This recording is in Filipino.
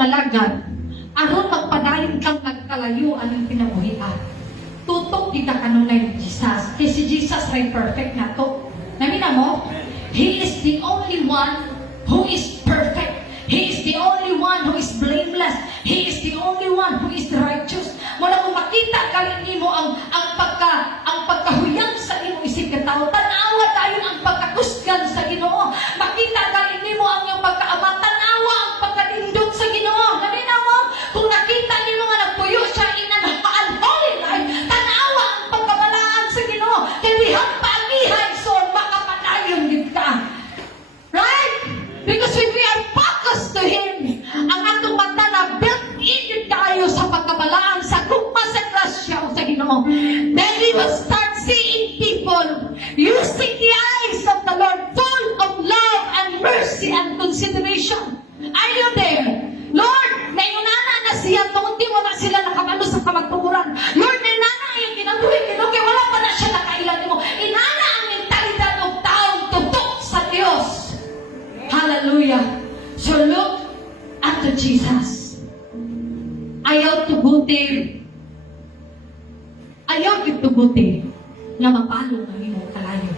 mga lagad, aron magpadayon kang nagkalayo ang pinabuhian. Tutok di ka kanunay ni Jesus. Kasi si Jesus ay perfect na to. Namina mo? He is the only one who is perfect. He is the only one who is blameless. He is the only one who is righteous. Mula kung makita galing mo ang pagkahuyang sa imo isip ka tao, tanawa tayo ang pagkakusgan sa Ginoo. Makita galing mo ang iyong pagkaama, tanawa ang pagkalindot sa Ginoo. Namina mo? Kung nakita niyo nga nagpuyo siya in an unholy life, tanawa ang pagkabalaan sa Ginoo. Kaya lihang paagihay so makapadayon din ka. Right? Because when we are focused to Him, ang atong mata na built-in tayo sa pagkabalaan, sa gugma sa grasya o sa Ginoo. Then we will start seeing people using the eyes of the Lord, full of love and mercy and consideration. Are you there? Lord, nainunana na siya, tungkol di mo na sila nakabalo sa kamagtukuran. Lord, nainana yung kinabuhi, kaya wala pa na siya nakailan mo. Inana ang mentalidad ng taong tutok sa Diyos. Hallelujah. So look unto Jesus. Ayaw tuguti na mapalo ng imong kalayo.